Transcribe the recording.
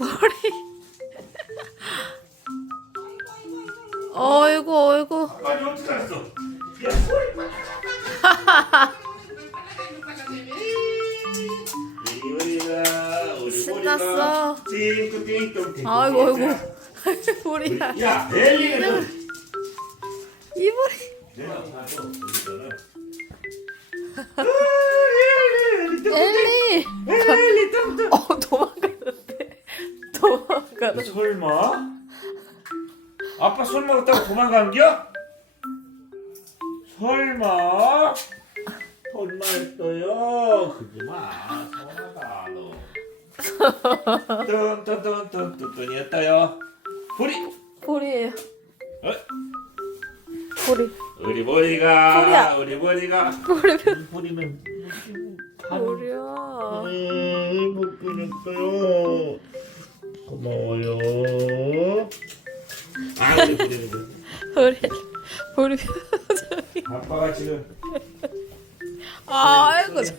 머리. 어이구 어이구. 아니 어떻게 알았어? 야 소리 신났어. 아이고 아이고. 머리야. 야 엘리는 이 머리. 내가. 엘리 뚱뚱 어 도망가는데. 도망가는. 설마? 아빠 술 먹었다고 도망간겨? 설마? 설마 했어요? 그지 마 서운하다 너 뚠뚠뚠뚠뚠이었어요 보리 볼이에요. 어? 볼이. 우리 보리가 보리야. 우리 보리가 볼이. 보리는 볼이야. 음, 못 그렸어요 고마워요 우리. 볼이 표정이. 아빠가 지금 아이고. 저-